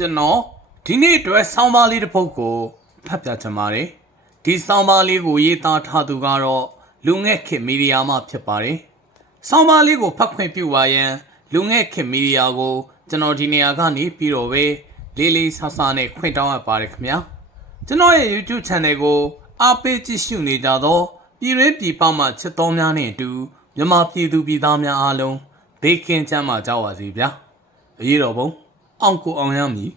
ကျွန်တော်ဒီနေ့အတွက်ဆောင်းပါးလေးတစ်ပုဒ်ကိုဖတ်ပြချင်ပါတယ်ဒီဆောင်းပါးလေးကိုရေးသားထားသူကတော့လူငယ်ခေတ်မီဒီယာမှဖြစ်ပါတယ်ဆောင်းပါးလေးကိုဖတ်ခွင့်ပြုပါရန်လူငယ်ခေတ်မီဒီယာကိုကျွန်တော်ဒီနေရာကနေပြီးတော့ပဲလေးလေးဆာဆာနဲ့ခွင့်တောင်းရပါတယ်ခင်ဗျာကျွန်တော်ရဲ့ YouTube Channel ကိုအားပေးကြည့်ရှုနေကြသောပြည်ရင်းပြည်ပမှချစ်တော်များနဲ့အတူမြန်မာပြည်သူပြည်သားများအားလုံးဘေးကင်းချမ်းသာကြပါစေဗျာအရေးတော်ပုံ အောင်ကိုအောင်ရမည်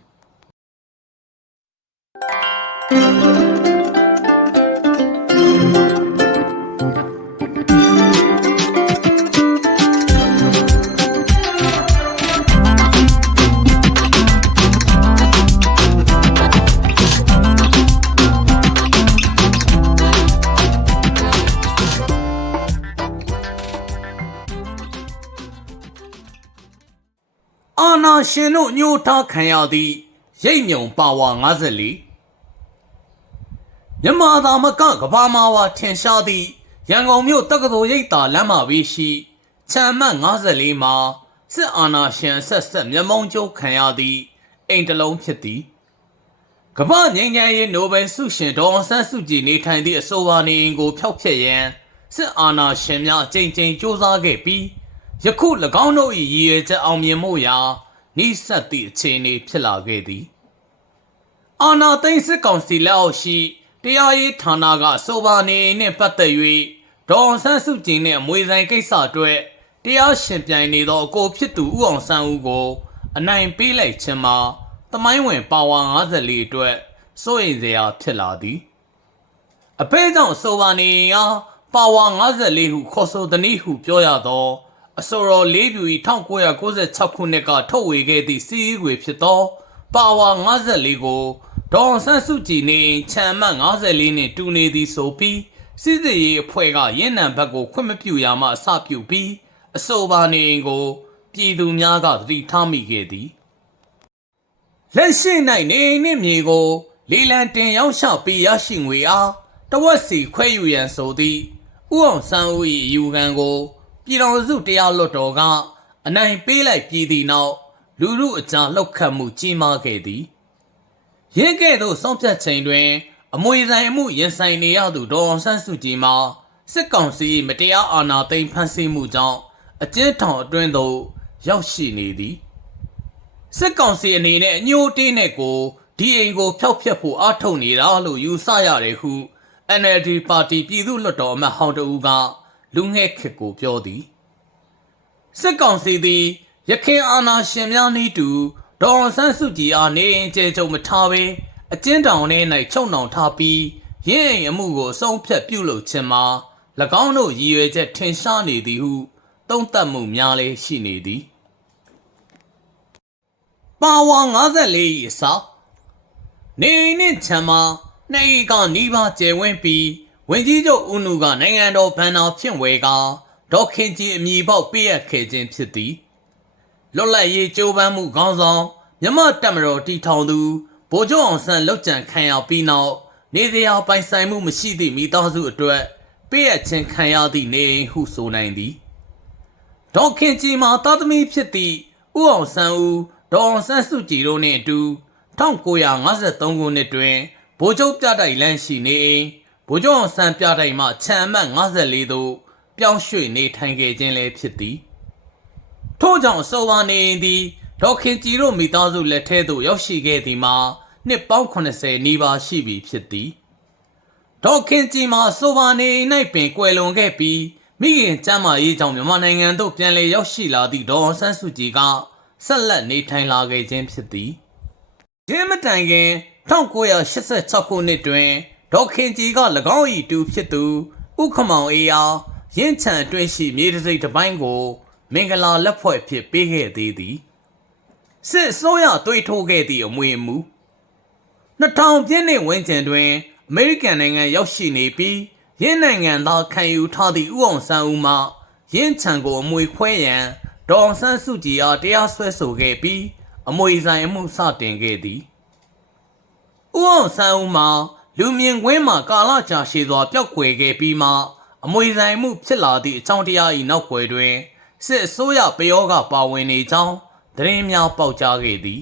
အာနာရှင်တို့ညှို့ထားခံရသည့်ရိတ်မြုံပါဝါ54မြန်မာသားမကကဘာမာဝါထင်ရှားသည့်ရန်ကုန်မြို့တက္ကသိုလ်ရိပ်သာလမ်းမဘေးရှိခြံမှတ်54မှာစစ်အာဏာရှင်ဆက်ဆက်မျက်မှောင်ကျိုးခံရသည့်အိမ်တစ်လုံးဖြစ်သည်ကမ္ဘာငြိမ်းချမ်းရေးနိုဘယ်ဆုရှင်ဒေါ်အောင်ဆန်းစုကြည်နေထိုင်သည့်အဆိုပါနေအိမ်ကိုဖျောက်ဖျက်ရန်စစ်အာဏာရှင်များအကြိမ်ကြိမ်စ조사ခဲ့ပြီး ယခု၎င်းတို့၏ရည်ရွယ်ချက်အောင်မြင်မှုရာနိစက်သည့်အခြေအနေဖြစ်လာခဲ့သည်အာနာသိန်းစစ်ကောင်စီလက်အောက်ရှိတရားရေးဌာနကအဆိုပါနေနှင့်ပတ်သက်၍ဒေါ်အောင်ဆန်းစုကြည်နှင့်အမွေဆိုင်ကိစ္စအတွက်တရားရှင်ပြိုင်နေသောအကိုဖြစ်သူဦးအောင်ဆန်းဦးကို အနိုင်ပေးလိုက်ခြင်းမှာတမိုင်းဝင်ပါဝါ54အတွက်စိုးရိမ်စရာဖြစ်လာသည်အဖေကြောင့်ဆိုပါနေရာပါဝါ54ဟုခေါ်ဆိုသည်နည်းဟုပြောရသော အစောတော်လေးပြူ၏1996ခုနှစ်ကထုတ်ဝေခဲ့သည့်စီးရီးတွေဖြစ်သောပါဝါ54ကိုဒေါအောင်ဆန်းစုကြည်နေခြံမှတ်54နှင့်တူနေသည်ဆိုပြီးစစ်စစ်ရေးအဖွဲ့ကရင်းနှံဘက်ကိုခွင့်မပြုရမှအစပြုပြီးအဆိုပါနေအိမ်ကို ပြည်သူများကသတိထားမိခဲ့သည်လက်ရှိ၌နေအိမ်နှင့်မြေကိုလီလံတင်ရောက်ရှပေးရရှိငွေအားတဝက်စီခွဲယူရန်ဆိုသည့်ဥအောင်ဆန်းဦး၏အယူခံကို ပြည်တော်စုတရားလွတ်တော်ကအနိုင်ပေးလိုက်ပြည်သည့်နောက်လူမှုအကြလှုပ်ခတ်မှုကြီးမားခဲ့သည်ရင်းကဲ့သို့စောင့်ဖြတ်ချိန်တွင် အမွေဆိုင်မှုရင်ဆိုင်နေရသူဒေါ်အောင်ဆန်းစုကြည်မှာစစ်ကောင်စီ၏မတရားအာဏာသိမ်းဖမ်းဆီးမှုကြောင့်အကျဉ်းထောင်အတွင်းသို့ရောက်ရှိနေသည်စစ်ကောင်စီအနေနဲ့အညိုတေးနဲ့ကိုဒီအိမ်ကိုဖျောက်ဖျက်ဖို့အားထုတ်နေတာလို့ယူဆရတယ်ဟု NLD ပါတီပြည်သူ့လွှတ်တော်အမတ်ဟောင်းတဦးက လူငယ်ခစ်ကိုပြောသည်စစ်ကောင်စီသည်ရခိုင်အာဏာရှင်များနည်းတူဒေါ်အောင်ဆန်းစုကြည်အားနေအိမ်ကျဲကျုံမထားဘဲအကျဉ်းတောင်ထဲ၌ချုပ်နှောင်ထားပြီးရင်းအိမ်အမှုကိုအဆုံးဖြတ်ပြုလုပ်ခြင်းမှာ၎င်းတို့ရည်ရွယ်ချက်ထင်ရှားနေသည်ဟုသုံးသပ်မှုများလည်းရှိနေသည်ပါဝါ54၏အစားနေအိမ်နှင့်ခြံမှာနေအိမ်ကနီးပါးကျယ်ဝန်းပြီး ဝင်ကြီးချုပ်ဦးနုကနိုင်ငံတော်ဗန်နာဖြင့်ဝယ်ကဒေါက်ခင်ကြီးအမည်ပေါက်ပေးရခဲ့ခြင်းဖြစ်သည်လွတ်လပ်ရေးကြိုးပမ်းမှုခေါင်းဆောင်မြမတက်မတော်တီထောင်သူဗိုလ်ချုပ်အောင်ဆန်းလောက်ကျန်ခံရပြီးနောက်နေစရာပိုင်ဆိုင်မှုမရှိသည့်မိသားစုအတွက်ပေးရခြင်းခံရသည့်နေအိမ်ဟုဆိုနိုင်သည်ဒေါက်ခင်ကြီးမှာသားသမီးဖြစ်သည့်ဥအောင်ဆန်းဦးဒေါ်အောင်ဆန်းစုကြည်တို့နှင့်အတူ1953ခုနှစ်တွင်ဗိုလ်ချုပ်ပြတိုက်လမ်းရှိနေအိမ် ဗိုလ်ချုပ်အောင်ဆန်းပြတိုက်မှခြံအမှတ်54သို့ပြောင်းရွှေ့နေထိုင်ခဲ့ခြင်းလည်းဖြစ်သည်ထို့ကြောင့်အစောပါနေအိမ်သည်ဒေါက်ခင်ကြီးတို့မိသားစုလက်ထဲသို့ရောက်ရှိခဲ့သည်မှာနှစ်ပေါင်း80နီးပါးရှိပြီဖြစ်သည်ဒေါက်ခင်ကြီးမှာဆိုပါနေ၌ပင်ကွယ်လွန်ခဲ့ပြီးမိခင်ကျမ်းမာရေးကြောင့်မြန်မာနိုင်ငံသို့ပြန်လည်ရောက်ရှိလာသည့်ဒေါ်အောင်ဆန်းစုကြည်ကဆက်လက်နေထိုင်လာခဲ့ခြင်းဖြစ်သည်။ဒီမတိုင်ခင်1986ခုနှစ်တွင် ဒေါက်ခင်ကြီးက၎င်း၏တူဖြစ်သူဥက္ကမောင်အေးအားရင်းချံအတွင်းရှိမြေတစိမ့်တစ်ပိုင်းကို မင်္ဂလာလက်ဖွဲ့ဖြစ်ပေးခဲ့သေးသည်။စစ်အစိုးရတွေးထိုးခဲ့သည့်အမွေအမှု2000ပြည့်နှစ်ဝန်းကျင်တွင်အမေရိကန်နိုင်ငံရောက်ရှိနေပြီးရင်းနိုင်ငံသားခံယူထားသည့်ဥအောင်ဆန်းဦးမှရင်းချံကိုအမွေခွဲရန်ဒေါအောင်ဆန်းစုကြည်အားတရားစွဲဆိုခဲ့ပြီးအမွေဆိုင်အမှုစတင်ခဲ့သည်ဥအောင်ဆန်းဦးမှာ လူမြင်ကွင်းမှာကာလကြာရှည်စွာပျောက်ကွယ်ခဲ့ပြီးမှအမွေဆိုင်မှုဖြစ်လာသည့်အကြောင်းတရား၏နောက်ွယ်တွင်စစ်အစိုးရပယောကပါဝင်နေကြောင်းသတင်းများပေါက်ကြားခဲ့သည်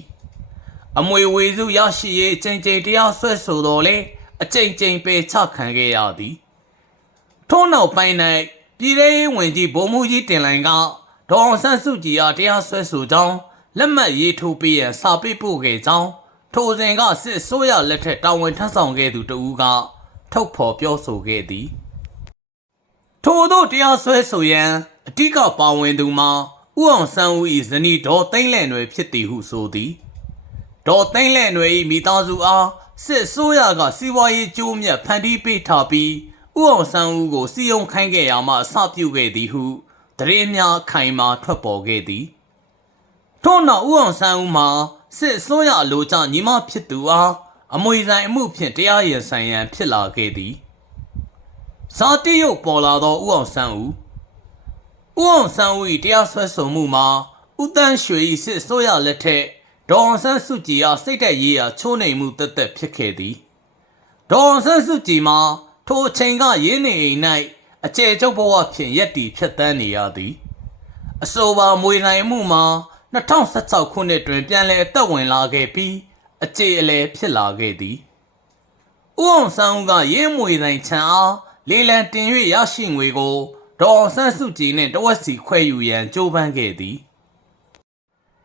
အမွေဝေစုရရှိရေးအကြိမ်ကြိမ်တရားဆွဲဆိုတော်လဲအကြိမ်ကြိမ်ပေချခံခဲ့ရသည်ထို့နောက်ပိုင်း၌ပြည်ထောင်ရေးဝန်ကြီးဗိုလ်မှူးကြီးတင်လိုင်ကဒေါအောင်ဆန်းစုကြည်အားတရားစွဲဆိုကြောင်းလက်မှတ်ရေးထိုးပေးရန်စာပေးပို့ခဲ့ကြောင်း ထိုစဉ်ကစစ်အစိုးရလက်ထက်တာဝန်ထမ်းဆောင်ခဲ့သူတဦးကထုတ်ဖော်ပြောဆိုခဲ့သည်ထို့သောတရားစွဲဆိုရန်အတိကပါဝင်သူမှာဥအောင်ဆန်းဦး၏ဇနီးဒေါ်သိန်းလဲ့နွယ်ဖြစ်သည်ဟုဆိုသည်ဒေါ်သိန်းလဲ့နွယ်၏မိသားစုအားစစ်အစိုးရကစီးပွားရေးကျိုးမြတ်ဖန်တီးပေးထားပြီးဥအောင်ဆန်းဦးကိုစီယုံခိုင်းခဲ့ရမှအစပြုခဲ့သည်ဟုသတင်းများခိုင်မာထွက်ပေါ်ခဲ့သည်ထို့နောက်ဥအောင်ဆန်းဦးမှာ စစ်အစိုးရအလိုကျညီမဖြစ်သူအားအမွေဆိုင်အမှုဖြင့်တရားရင်ဆိုင်ရန်ဖြစ်လာခဲ့သည်ဇာတိရုပ်ပေါ်လာသောဥအောင်ဆန်းဦးဥအောင်ဆန်းဦး၏တရားစွဲဆိုမှုမှာဥတန်းရွှေ၏စစ်အစိုးရလက်ထက်ဒေါ်အောင်ဆန်းစုကြည်အားစိတ်သက်ရေးရာချိုးနှိမ်မှုတက်တက်ဖြစ်ခဲ့သည်ဒေါ်အောင်ဆန်းစုကြည်မှာထိုအချိန်ကရင်းနေအိမ်၌အကျယ်ကျုပ်ဘဝဖြင့်ရက်တီဖြတ်တန်းနေရသည်အဆိုပါမွေနိုင်မှုမှာ 2016ခုနှစ်တွင်ပြန်လည်အသက်ဝင်လာခဲ့ပြီးအကျေအလည်ဖြစ်လာခဲ့သည်ဦးအောင်ဆန်းဦးကရင်းမွေတိုင်းချန်အားလေလံတင်၍ရရှိငွေကိုဒေါ်အောင်ဆန်းစုကြည်နှင့်တဝက်စီခွဲယူရန်ကြိုးပမ်းခဲ့သည်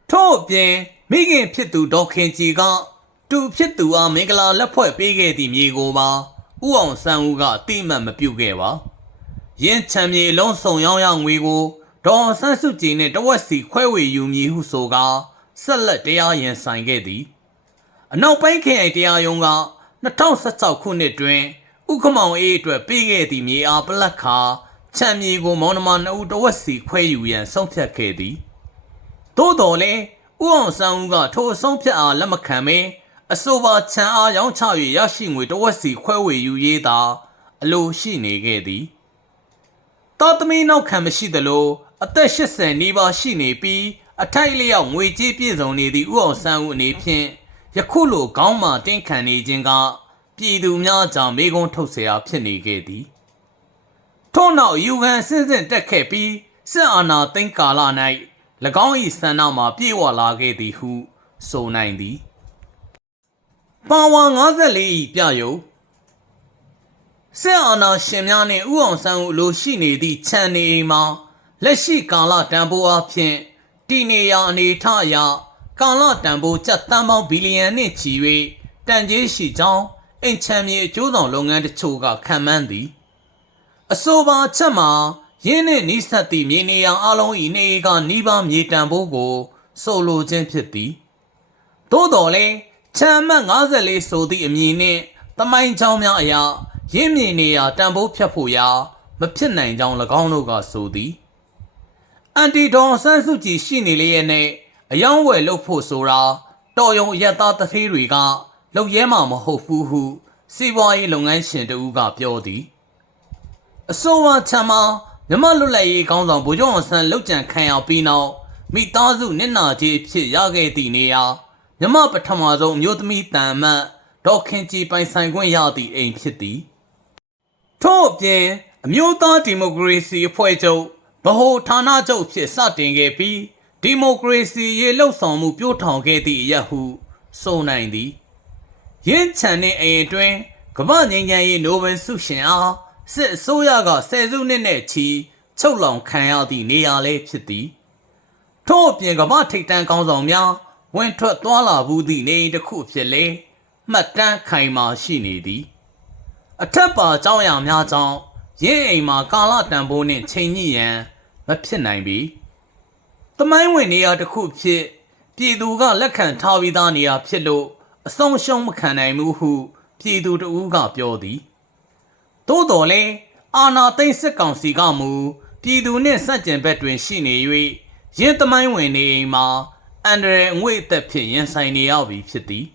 ထို့အပြင်မိခင်ဖြစ်သူဒေါ်ခင်ကြည်ကတူဖြစ်သူအားမင်္ဂလာလက်ဖွဲ့ပေးခဲ့သည့်မြေကိုပါဦးအောင်ဆန်းဦးကအတိအမှတ်မပြုခဲ့ပါရင်းချမ်းမြေအလုံးစုံရောင်းရငွေကို ဒေါ်အောင်ဆန်းစုကြည်နှင့်တဝက်စီခွဲဝေယူမည်ဟုဆိုကာဆက်လက်တရားရင်ဆိုင်ခဲ့သည်အနောက်ပိုင်းခရိုင်တရားရုံးက2016ခုနှစ်တွင်ဥက္ကမောင်အေးအတွက်ပေးခဲ့သည့်မြေအားပလက်ခါချမ်းမြေကိုမောင်နှမနှစ်ဦးတဝက်စီခွဲယူရန်ဆုံးဖြတ်ခဲ့သည်သို့တော်လည်းဥအောင်ဆန်းဦးကထိုအဆုံးဖြတ်အားလက်မခံဘဲအဆိုပါချမ်းအားရောင်းချ၍ရရှိငွေတဝက်စီခွဲဝေယူရေးသာအလိုရှိနေခဲ့သည်တော်သမီးနောက်ခံမရှိသလို အသက်80နီးပါးရှိနေပြီးအထိုက်လျောက်ငွေကြေးပြည့်စုံနေသည့်ဥအောင်ဆန်းဦးအနေဖြင့်ယခုလိုခေါင်းမာတင်းခံနေခြင်းကပြည်သူများကြောင့်မေကုန်းထုတ်เสียဖြစ်နေခဲ့သည်ထို့နောက်ယူကန်စင်းစင်းတက်ခဲ့ပြီးစစ်အာဏာသိမ်းကာလ၌၎င်း၏ဆန္ဒမှာပြေဝလာခဲ့သည်ဟုဆိုနိုင်သည်ပါဝါ54၏ပြယုတ် စစ်အာဏာရှင်များနှင့်ဥအောင်ဆန်းဦးလိုရှိနေသည့်ခြံနေအိမ်မှာ လက်ရှိကာလတန်ဖိုးအဖြစ်တည်နေရာအနေထအရကာလတန်ဖိုးကျပ်တန်းပေါင်းဘီလီယံနှင့်ချီ၍တန်ကြေးရှိကြောင်းအိမ်ချမ်းမြေအကျိုးဆောင်လုပ်ငန်းတချို့ကခံမှန်းသည်အဆိုပါချက်မှာရင်းနှင့်နီးစပ်သည့်မြေနေရာအလုံး၏နေကနီးပါးမြေတန်ဖိုးကိုဆိုလိုခြင်းဖြစ်သည်သို့တော်လည်းချမ်းမတ်54ဆိုသည့်အမည်နှင့်တမိုင်းချောင်းများအရာရင်းမြင်နေရာတန်ဖိုးဖြတ်ဖို့ရာမဖြစ်နိုင်ကြောင်း၎င်းတို့ကဆိုသည် အန်တီဒေါန်ဆန်းစုကြည်ရှိနေလျက်နဲ့အယောင်းဝယ်လုပ်ဖို့ဆိုတာတော်ယုံအရက်သားတထေးတွေကလုပ်ရဲမှာမဟုတ်ဘူးဟုစီးပွားရေးလုပ်ငန်းရှင်တဦးကပြောသည်အဆိုပါချမ်းမှာမြမလွတ်လပ်ရေးခေါင်းဆောင်ဗိုလ်ချုပ်အောင်ဆန်းလုတ်ကြံခံရပြီးနောက်မိသားစုနစ်နာကြေးအဖြစ်ရခဲ့သည့်နေရာမြမပထမဆုံးအမျိုးသမီးတန်မတ်ဒေါက်ခင်ကြည်ပိုင်ဆိုင်ခွင့်ရသည့်အိမ်ဖြစ်သည်ထို့အပြင်အမျိုးသားဒီမိုကရေစီအဖွဲ့ချုပ် ဗဟိုဌာနချုပ်ဖြစ်စတင်ခဲ့ပြီးဒီမိုကရေစီရေလှုပ်ဆောင်မှုပြိုးထောင်ခဲ့သည့်အရက်ဟုဆိုနိုင်သည်ရင်းချန်နှင့်အရင်တွင်ကမ္ဘာငြိမ်းချမ်းရေးနိုဘယ်ဆုရှင်အားစစ်အစိုးရကဆယ်စုနှစ်နဲ့ချီချုပ်လောင်ခံရသည့်နေရာလေးဖြစ်သည်ထို့အပြင်ကမ္ဘာထိပ်တန်းကောင်းဆောင်များဝင်ထွက်သွားလာဘူးသည့်နေအိမ်တစ်ခုဖြစ်လေမှတ်တမ်းခိုင်မာရှိနေသည်အထက်ပါအကြောင်းအရာများကြောင့် ရင်းအိမ်မှာကာလတန်ဖိုးနှင့်ချိန်ညှိရန်မဖြစ်နိုင်ပြီ။တမိုင်းဝင်နေရာတစ်ခုဖြစ်ပြည်သူကလက်ခံထားပြီးသားနေရာဖြစ်လို့အဆုံးရှုံးမခံနိုင်ဘူးဟုပြည်သူတဦးကပြောသည်။သို့တော်လည်းအာနာသိန်းစစ်ကောင်စီကမူပြည်သူနှင့်စန့်ကျင်ဘက်တွင်ရှိနေ၍ရင်းတမိုင်းဝင်နေအိမ်မှာအန်ဒရယ်ငွေအသက်ဖြင့်ရင်ဆိုင်နေရပြီဖြစ်သည်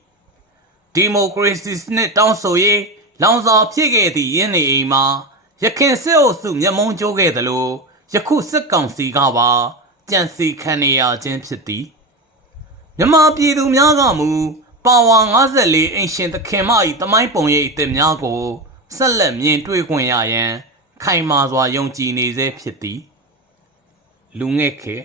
။ဒီမိုကရေစီစနစ်တောင်းဆိုရေးလောင်စာဖြစ်ခဲ့သည့်ရင်းနေအိမ်မှာ ရခင်စစ်အုပ်စုမျက်မှောင်းကျိုးခဲ့သလိုယခုစစ်ကောင်စီကပါကြံစီခံနေရခြင်းဖြစ်သည်မြမပြည်သူများကမူပါဝါ54အိမ်ရှင်သခင်မ၏တမိုင်းပုံရိပ်အစ်စ်များကိုဆက်လက်မြင်တွေ့ခွင့်ရရန် ခိုင်မာစွာယုံကြည်နေစေဖြစ်သည်လူငယ်ခေတ်